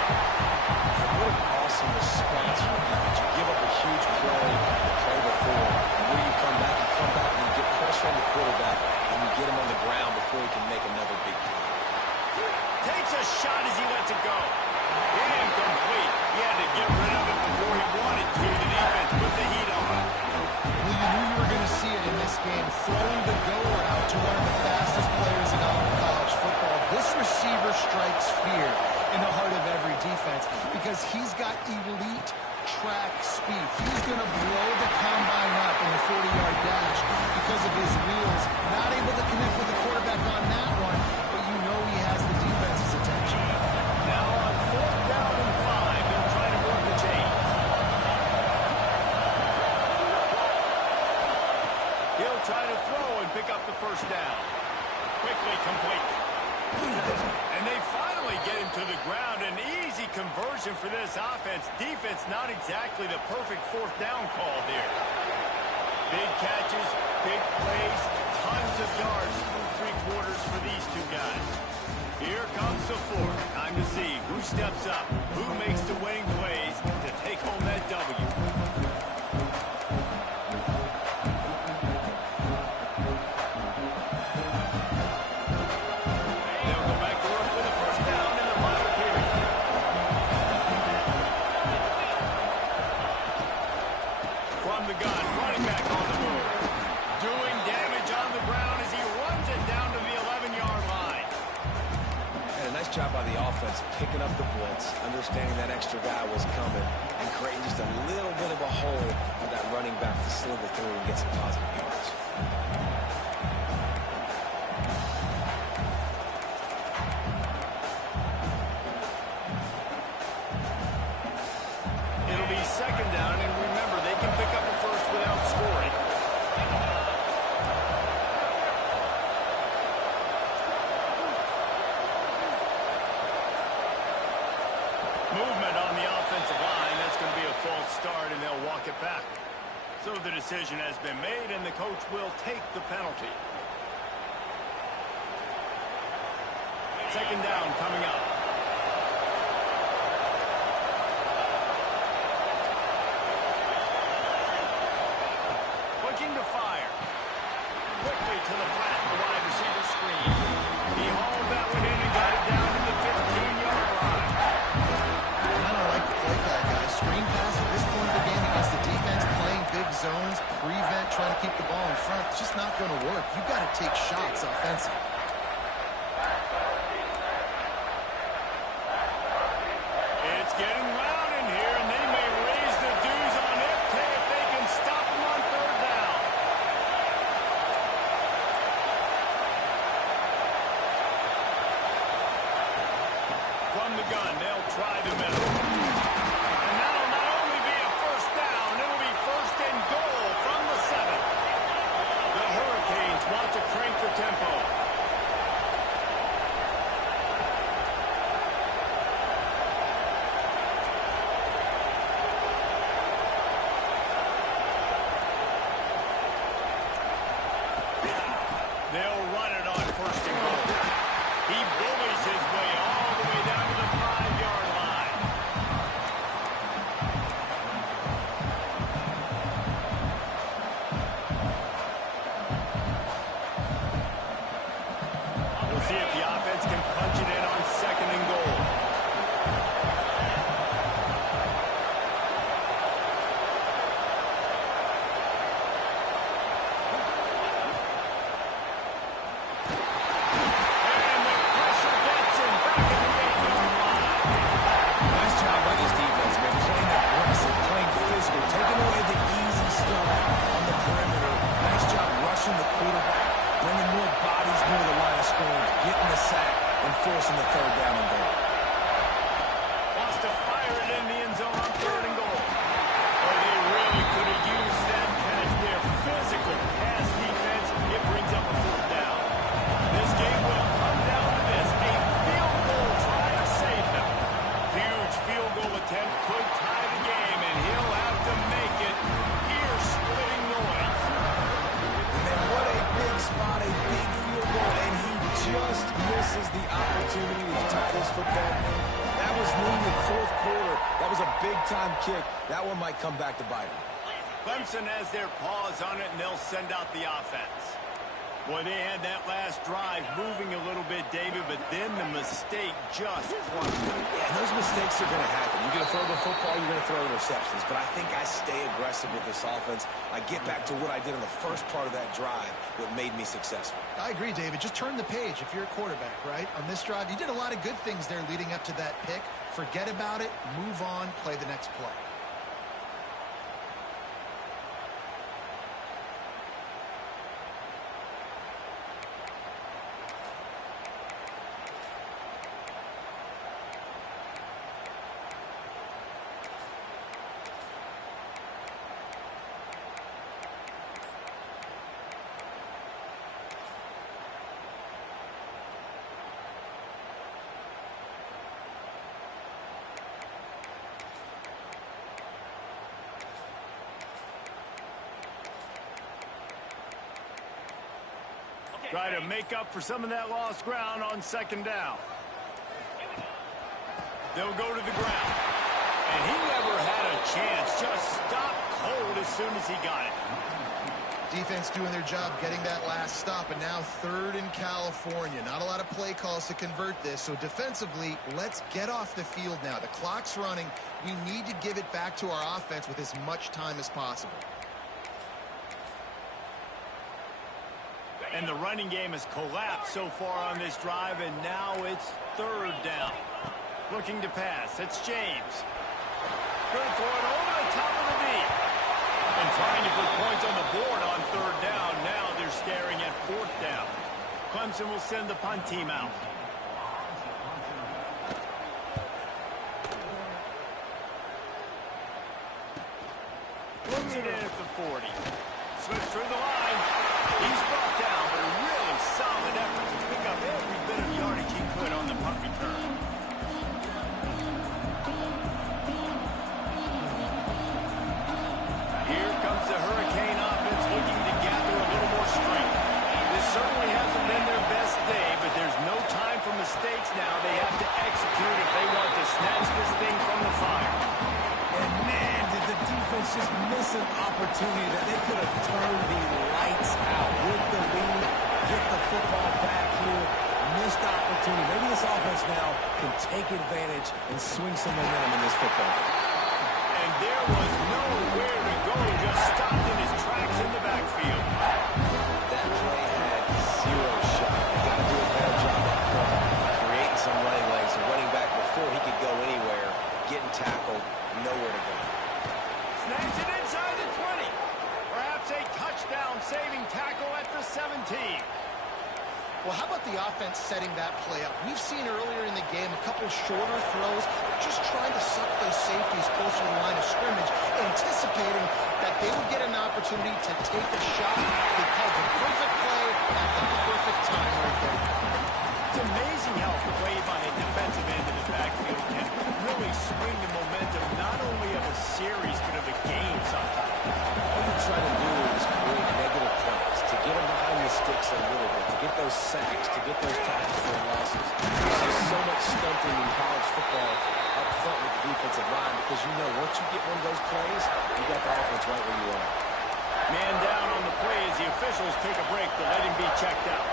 What an awesome response from the defense. You give up a huge play the play before, and when you come back and you get pressure on the quarterback, and you get him on the ground before he can make another big play. Takes a shot as he lets it go. Incomplete. He had to get rid of it before he wanted to. The defense put the heat on. Well, you knew you were going to see it in this game, throwing the go route to one of the fastest players in all of college football. This receiver strikes fear in the heart of every defense because he's got elite track speed. He's going to blow the combine up in the 40-yard dash because of his wheels. Not able to connect with the quarterback on that one, but you know he has the defense's attention. Now on 4th down and 5, they'll try to work the chains. He'll try to throw and pick up the first down. Quickly complete. And they finally get him to the ground. An easy conversion for this offense. Defense not exactly the perfect 4th down call there. Big catches, big plays, tons of yards through 3 quarters for these two guys. Here comes the 4th. Time to see who steps up, who makes the winning plays to take home that W. They'll go back to work with a first down in the final period. From the gun, running back on the move. Doing damage on the ground as he runs it down to the 11-yard line. And a nice job by the offense picking up the blitz, understanding that extra guy was coming, and creating just a little bit of a hole for that running back to slither through and get some positive yards. It'll be 2nd down, and remember, they can pick up a first without scoring. Movement on the offensive line. That's going to be a false start, and they'll walk it back. So the decision has been made, and the coach will take the penalty. 2nd down coming up. Looking to fire. Quickly to the flat, the wide receiver screen. He hauled that one in and got it down to the 15-yard line. I don't like the play call, guys. Screen pass at this point of the game against the defense, playing big zones, prevent, trying to keep the ball in front. It's just not going to work. You've got to take shots offensively. It's getting loud in here, and they may raise the dues on FK if they can stop him on 3rd down. From the gun, they'll try the middle. And that'll not only be a first down, it'll be 1st and goal from the 7. The Hurricanes want to crank the tempo. football game. That was needed, fourth quarter. That was a big-time kick. That one might come back to bite him. Clemson has their paws on it, and they'll send out the offense. Boy, they had that last drive moving a little bit, David, but then the mistake just plunked them. Yeah, and those mistakes are going to happen. You're going to throw the football, you're going to throw interceptions. But I think I stay aggressive with this offense. I get back to what I did in the first part of that drive that made me successful. I agree, David. Just turn the page if you're a quarterback, right? On this drive, you did a lot of good things there leading up to that pick. Forget about it, move on, play the next play. Try to make up for some of that lost ground on second down. They'll go to the ground. And he never had a chance. Just stopped cold as soon as he got it. Defense doing their job getting that last stop, and now third in California. Not a lot of play calls to convert this, so defensively, let's get off the field now. The clock's running. We need to give it back to our offense with as much time as possible. And the running game has collapsed so far on this drive, and now it's third down. Looking to pass. It's James. Good for it over the top of the knee. And trying to put points on the board on third down. Now they're staring at fourth down. Clemson will send the punt team out. Puts it in at the 40. Slips through the line. He's brought down, but a really solid effort to pick up every bit of yardage he could on the punt return. Here comes the Hurricane offense looking to gather a little more strength. This certainly hasn't been their best day, but there's no time for mistakes now. They have to execute if they want to snatch this thing from the fire. And man, did the defense just miss an opportunity that they could have turned the lights out with the lead, get the football back here. Missed opportunity. Maybe this offense now can take advantage and swing some momentum in this football game. And there was nowhere to go. Just stopped in his tracks in the backfield. That play had zero shot. They got to do a better job up front, creating some running lanes and running back before he could go anywhere, getting tackled, nowhere to go. Snags it inside the 20. Perhaps a touchdown-saving tackle at the 17. Well, how about the offense setting that play up? We've seen earlier in the game a couple shorter throws, just trying to suck those safeties closer to the line of scrimmage, anticipating that they would get an opportunity to take a shot. They called the perfect play at the perfect time right there. It's amazing how a play on a defensive end of the backfield can really swing the momentum not only of a series but of a game sometimes. All you're trying to do is create negative plays, to get them behind the sticks a little bit, to get those sacks, to get those tackles for losses. There's just so much stunting in college football up front with the defensive line because you know once you get one of those plays, you got the offense right where you want it. Man down on the play as the officials take a break to let him be checked out.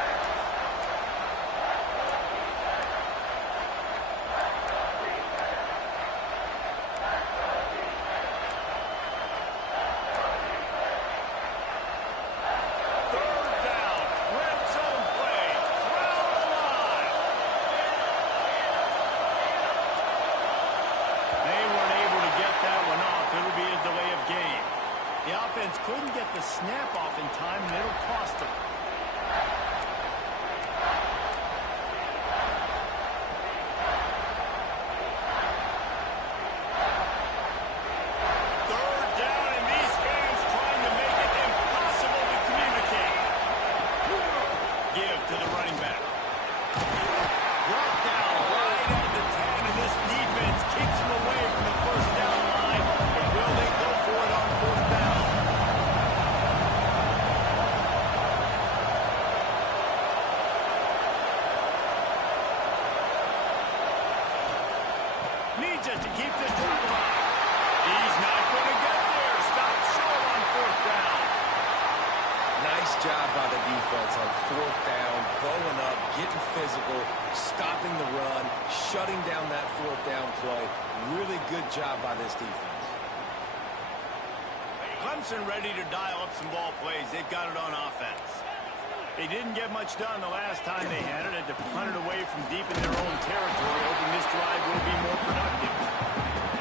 Couldn't get the snap off in time, and it'll cost them. job by the defense on fourth down, bowing up, getting physical, stopping the run, shutting down that fourth down play. Really good job by this defense. Clemson ready to dial up some ball plays. They've got it on offense. They didn't get much done the last time they had it. Had to punt it away from deep in their own territory, hoping this drive will be more productive.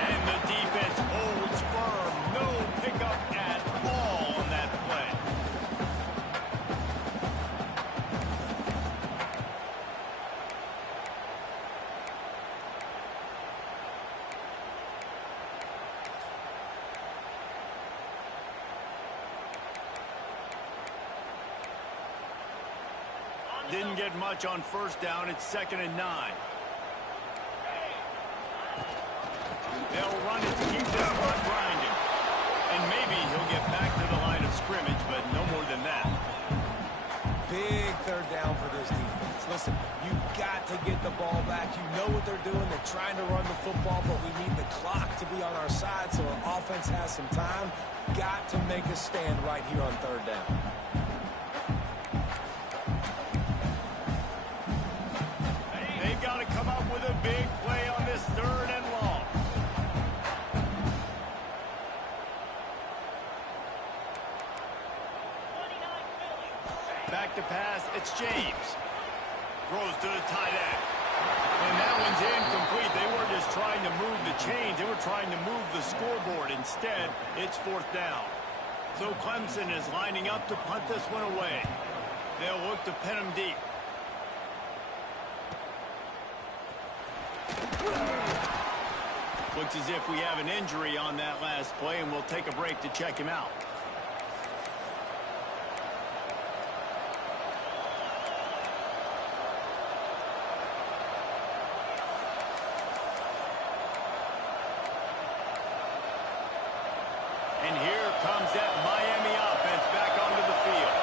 And the defense holds firm. No pickup at all on that play. Didn't get much on first down. It's 2nd and 9. They'll run it to keep this clock grinding. And maybe he'll get back to the line of scrimmage, but no more than that. Big third down for this defense. Listen, you've got to get the ball back. You know what they're doing. They're trying to run the football, but we need the clock to be on our side so our offense has some time. Got to make a stand right here on third down. They've got to come up with a big play on this 3rd and long. Back to pass, it's James. Throws to the tight end. And that one's incomplete. They weren't just trying to move the chains. They were trying to move the scoreboard. Instead, it's 4th down. So Clemson is lining up to punt this one away. They'll look to pin him deep. Looks as if we have an injury on that last play, and we'll take a break to check him out. And here comes that Miami offense back onto the field.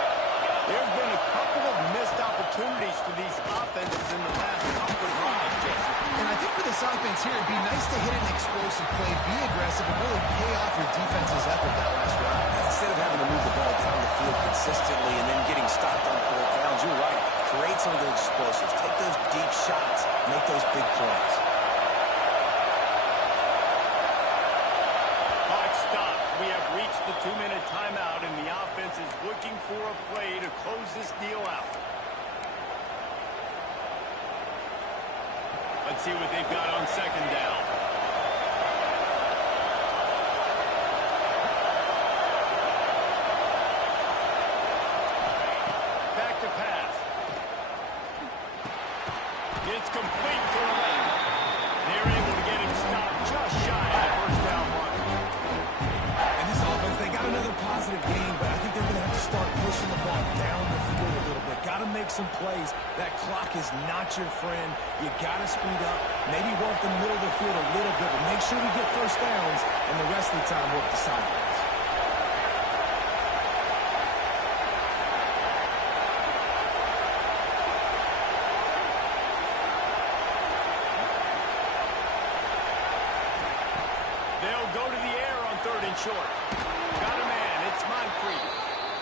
There's been a couple of missed opportunities for these offenses in the last couple of drives, Jesse. And I think for this offense here, it'd be nice to hit an explosive play, be aggressive, and really pay off your defense's effort that last drive. Instead of having to move the ball down the field consistently and then getting stopped on fourth downs, you're right. Create some of those explosives. Take those deep shots. Make those big plays. Clock stops. We have reached the 2-minute timeout, and the offense is looking for a play to close this deal out. Let's see what they've got on 2nd down. Back to pass. It's complete to the left. They're able to get him stopped just shy of the 1st down mark. And this offense, they got another positive game, but I think they're going to have to start pushing the ball down the field a little bit. Got to make some plays. That clock is not your friend. You got to speed up, maybe work the middle of the field a little bit, but make sure we get first downs, and the rest of the time work the sidelines. They'll go to the air on 3rd and short. Got a man. It's Moncrief.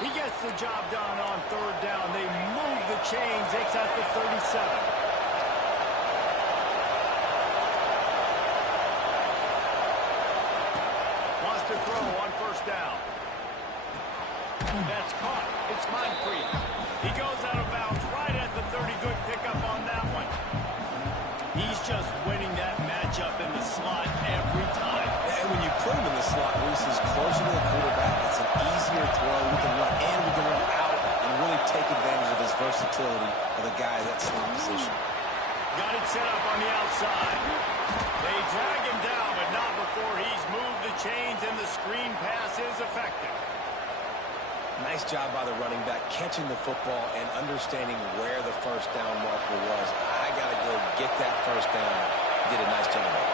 He gets the job done on 3rd down. They move the chains. It's at the 37. Wants to throw on 1st down. That's caught. It's Moncrief. He goes out of bounds right at the 30. Good pickup on that one. He's just winning that matchup in the slot every time. And when you put him in the slot, Reese is closer to the quarterback. It's an easier throw. We can run in, we can run out, and really take advantage of his versatility of the guy in that slot position. Got it set up on the outside. They drag him down, but not before he's moved the chains, and the screen pass is effective. Nice job by the running back, catching the football and understanding where the 1st down marker was. I got to go get that 1st down. Did a nice job of it.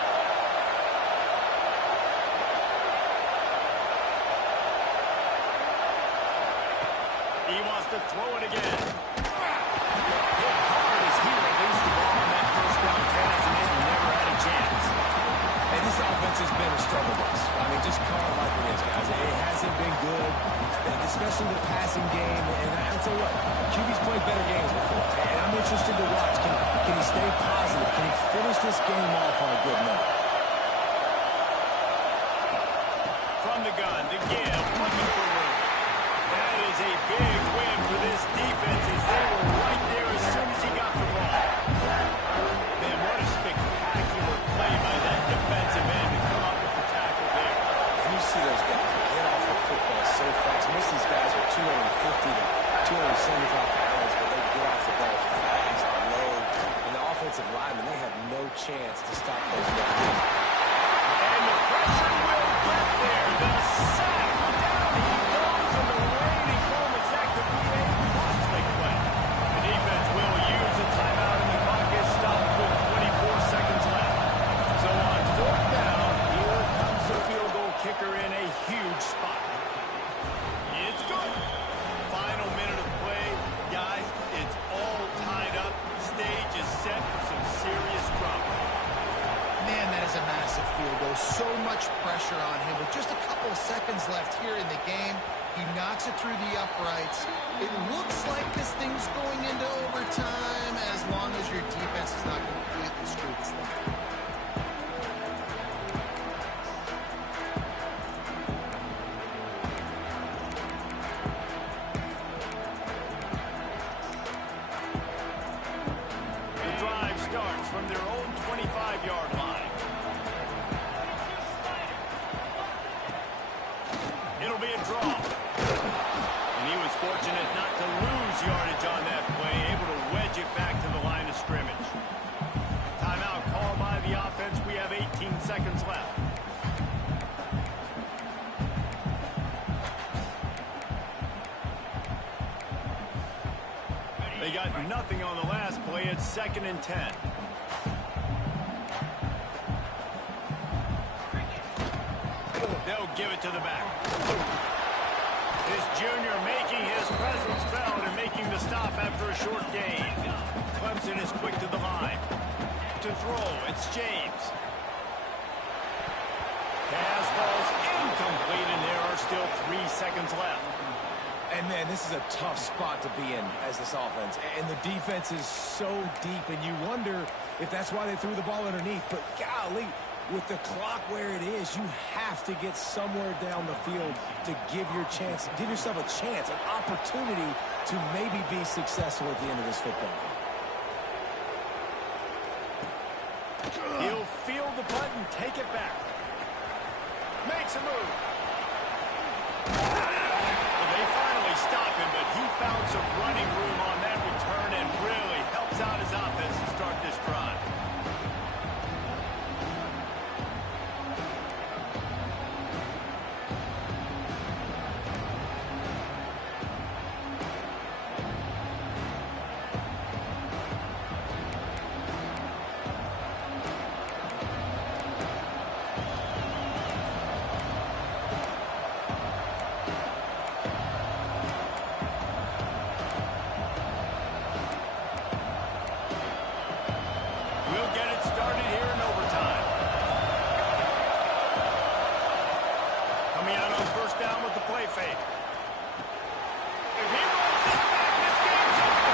He wants to throw it again. Hit hard as he released the ball on that 1st down pass, and it never had a chance. And this offense has been a struggle bus. I mean, just call it like it is, guys. It hasn't been good, especially the passing game. And I QB's played better games before, and I'm interested to watch. Can he stay positive? Can he finish this game off on a good note? From the gun, to give, looking for room. That is a big win for this defense as they were right there as soon as he got the ball. Man, what a spectacular play by that defensive end to come up with the tackle there. You see those guys get off the football so fast. Most of these guys are 250 to 275 pounds, but they get off the ball fast, low. And the offensive linemen, they have no chance to stop those guys. And the pressure will get there. The sack. Down he goes, and the waiting moments that could be a costly play. The defense will use a timeout, and the clock is stopped with 24 seconds left. So on fourth down, here comes the field goal kicker in a huge spot. It's good. Final minute of play. Guys, it's all tied up. Stage is set for some serious drama. Man, that is a massive field goal. So much pressure on him. With just a couple of seconds left here in the game, he knocks it through the uprights. It looks like this thing's going into overtime as long as your defense is not completely screwed this thing. The drive starts from their own 25-yard line. It'll be a draw. And he was fortunate not to lose yardage on that play, able to wedge it back to the line of scrimmage. Timeout called by the offense. We have 18 seconds left. They got nothing on the last play. It's 2nd and 10. They'll give it to the back. This junior making his presence felt and making the stop after a short gain. Clemson is quick to the line. To throw, it's James. Pass falls incomplete, and there are still 3 seconds left. And, man, this is a tough spot to be in as this offense. And the defense is so deep, and you wonder if that's why they threw the ball underneath. But, golly, with the clock where it is, you have to get somewhere down the field to give yourself a chance, an opportunity to maybe be successful at the end of this football game. He'll field the punt and take it back. Makes a move. They finally stop him, but he found some running room on that return and really helps out his offense to start this drive. We'll get it started here in overtime. Coming out on first down with the play fake. If he runs this back, this game's over.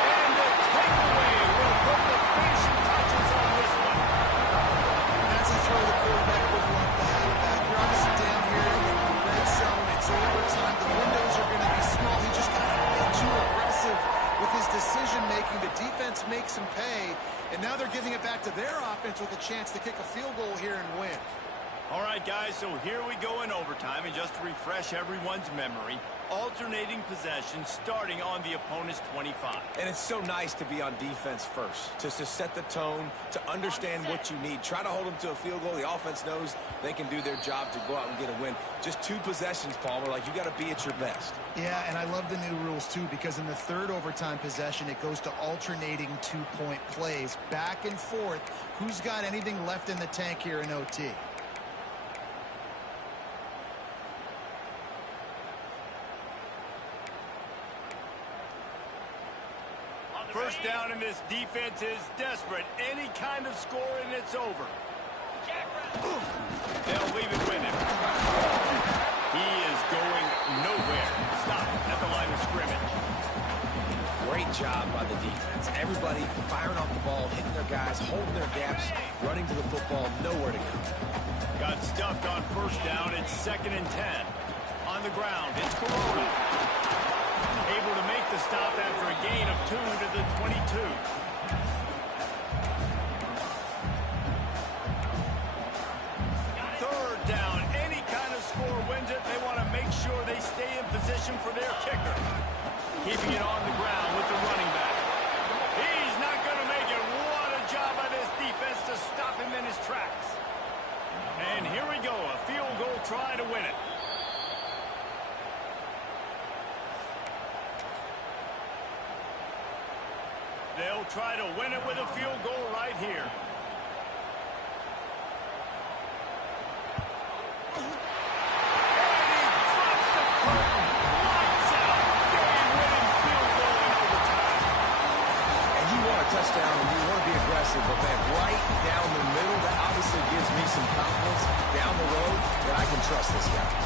And the takeaway will put the finishing touches on this one. That's a throw the quarterback would love to have back. You're obviously down here in the red zone. It's overtime. The windows are going to be small. He just got a little too aggressive with his decision-making. The defense makes him pay, and now they're giving it back to their offense with a chance to kick a field goal here and win. All right, guys, so here we go in overtime, and just to refresh everyone's memory, alternating possession starting on the opponent's 25. And it's so nice to be on defense first, just to set the tone, to understand what you need. Try to hold them to a field goal. The offense knows they can do their job to go out and get a win. Just 2 possessions, Palmer, like you got to be at your best. Yeah, and I love the new rules, too, because in the third overtime possession, it goes to alternating 2-point plays. Back and forth. Who's got anything left in the tank here in OT? First down, and this defense is desperate. Any kind of score, and it's over. They'll leave it with him. He is going nowhere. Stop at the line of scrimmage. Everybody firing off the ball, hitting their guys, holding their gaps, running to the football, nowhere to go. Got stuffed on first down. It's 2nd and 10. On the ground, it's Corona. Able to make the stop after a gain of 2 to the 22. Third down. Any kind of score wins it. They want to make sure they stay in position for their kicker. Keeping it on the ground with the running back. He's not going to make it. What a job by this defense to stop him in his tracks. And here we go, a field goal try to win it. They'll try to win it with a field goal right here. Touchdown, and you want to be aggressive, but man, right down the middle, that obviously gives me some confidence down the road that I can trust this guy.